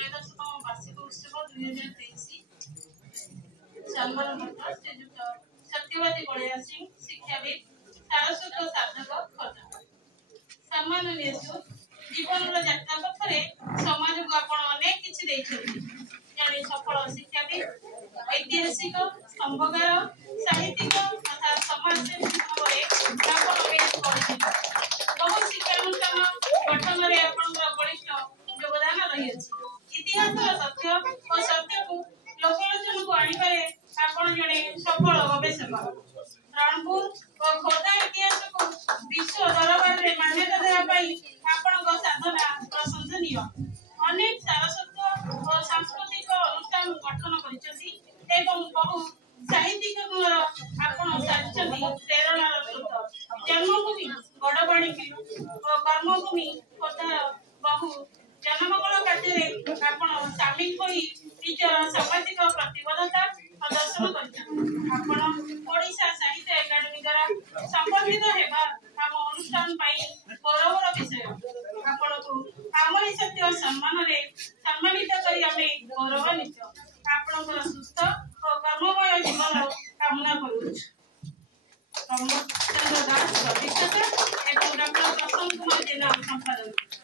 त्रयोदशतम वार्षिक उत्सव 2023 सम्मान पत्र श्रीयुक्त सत्यवती बलिया सिंह शिक्षाविद सारस्वत साधक खोजा सम्मान नियु जीवन यात्रा पथरे समाज को आपण अनेक किछि दैछथि जने सफल शिक्षाविद ऐतिहासिक स्तंभकार साहित्यिक तथा समाजसेवी भावरे आपण बेस परिचित बहु शिक्षानुष्ठान गठन रे आपनकर बलिष्ठ योगदान रही अछि इतिहास तथ्य और सत्य को लोकलोचन को आनी पारे आपण जने सफल गवेषक रणपुर और खोदा इतिहास को विश्व दरबार रे मान्यता देवा पई आपण साधना प्रशंसनीय अनेक सारस्वत और सांस्कृतिक अनुष्ठान गठन करिसथि एवं बहु साहित्यिक आपण सारिसथि प्रेरणार स्रोत जन्मभूमि गडबाणी और कर्मभूमि खोदा बहु जनमंगल कार्य आपण सामिल होई निजर सामाजिक प्रतिबद्धता प्रदर्शन करछन आपण ओडिशा साहित्य एकेडमी द्वारा संबंधित हेबा हम अनुष्ठान पाई गौरवर विषय आपण को आमरी सत्य सम्मान रे सम्मानित करी हमें गौरवान्वित आपण सुस्थ और कर्ममय जीवन कामना करू चंद्र दास शिक्षक एवं डॉक्टर प्रसन्न कुमार जेना संपादक।